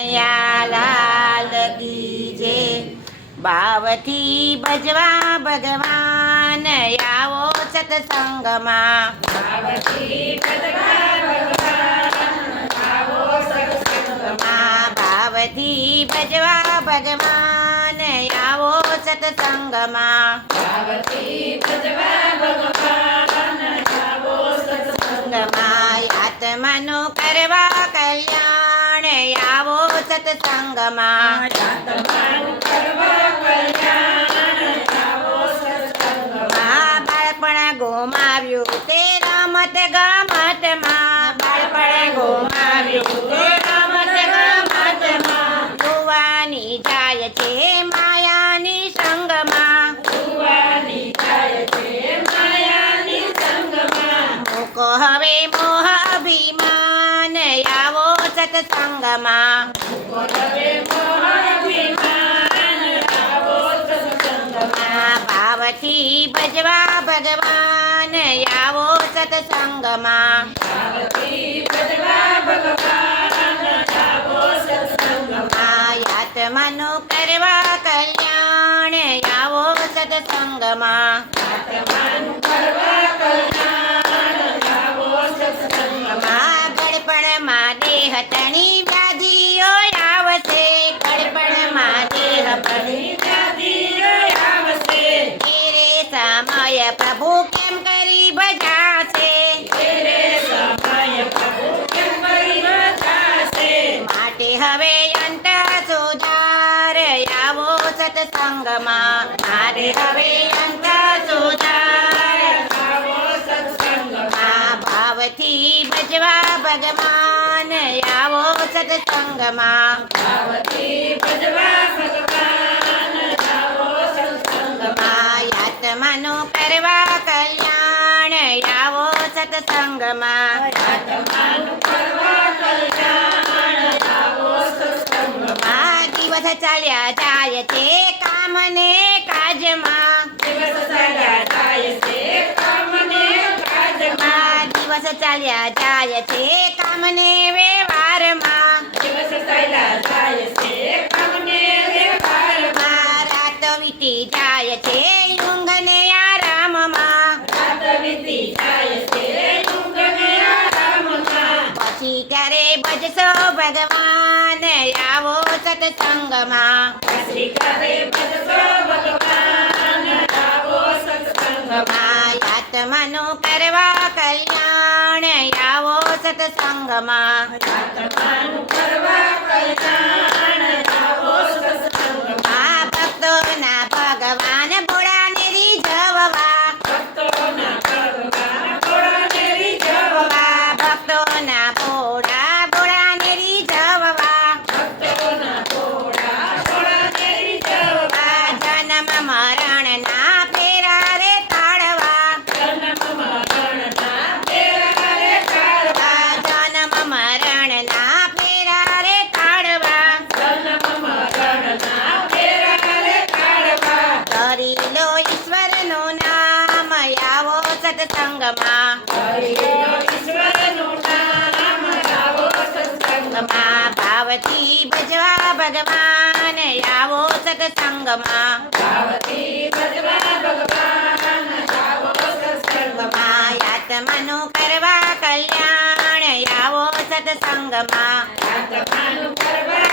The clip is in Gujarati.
લાલ કી જય ભાવથી ભજવા ભગવાન આવો સત્સંગમાં ભાવથી ભજવા ભગવાન આવો સત્સંગમાં ભાવથી ભજવા ભગવાન આવો સત્સંગમાં ભાવથી ભજવા ભગવાન આવો સત્સંગમાં આત્માનું કરવા કલ્યાણ આવો સત્સંગમાં આત્માનું કરવા કલ્યાણ આવો સત્સંગમાં બાળપણ ગુમાવ્યું તે રમત ગમતમાં બાળપણ ગુમાવ્યું તે રમત ગમતમાં યુવાની જાય છે માયાની સંગમાં યુવાની જાય છે માયાની સંગમાં મૂકો હવે મોહ અભિમાન આવો સત્સંગમાં હવે મોહાભિમાન આવો સત્સંગમાં ભાવથી ભજવા ભગવાન આવો સત્સંગમાં ભાવથી ભજવા ભગવાન આવો સત્સંગમાં આત્માનું કરવા કલ્યાણ આવો સત્સંગમાં આત્માનું કરવા કલ્યાણ આવો સત્સંગમાં ગળપણમાં દેહ તણી વ્યાધિઓ આવશે ગળપણમાં દેહ ઘણી વ્યાધિઓ આવશે તેરે સમય પ્રભુ કેમ કરી ભજાશે તેરે સમય પ્રભુ કેમ કરી બચાશે માટે હવે અંત સુધાર આવો સત્સંગમાં મારે હવે અંત સુધાર આવો સત્સંગમાં ભાવથી ભજવા ભગવાન આવો સત્સંગમાં ભાવથી ભજવા ભગવાન આવો સત્સંગમાં આત્માનું કરવા કલ્યાણ આવો સત્સંગમાં આત્માનું કરવા કલ્યાણ આવો સત્સંગમાં દિવસ ચાલ્યા જાય છે કામને કાજમાં દિવસ ચાલ્યા જાય છે કામને કાજમાં દિવસ ચાલ્યા જાય છે કામને વ્યવહારમાં દિવસ ચાલ્યા જાય છે કામને વ્યવહારમાં રાત વીતી જાય છે ઊંઘને આરામમાં રાત વીતી જાય છે ઊંઘને આરામમાં પછી ત્યારે ભજશો ભગવાન આવો સત્સંગમાં પછી કરે ભજશો ભગવાન આવો સત્સંગમાં આત્માનું કરવા કલ્યાણ આવો સત્સંગમાં આત્માનું કરવા કલ્યાણ આવો સત્સંગમાં ભક્તોના ભગવાન ભોળાને રીઝવવા ભક્તોના ભગવાન ભોળાને રીઝવવા ભક્તોના ભોળાને રીઝવવા ભક્તોના ભોળાને રીઝવવા જન્મ મરણના ફેરા રે તાળવા જન્મ મરણના ફેરા રે તાળવા જન્મ મરણના ફેરા રે તાળવા જન્મ મરણના ફેરા રે તાળવા કરી લો ઈશ્વરનું નામ આવો સત્સંગમાં હરિ ઈશ્વરનું નામ આવો સત્સંગમાં ભાવથી ભજવા ભગવાન આવો સત્સંગમાં ભાવથી ભજવા ભગવાન આવો સત્સંગમાં આત્માનું કરવા કલ્યાણ આવો સત્સંગમાં આત્માનું કરવા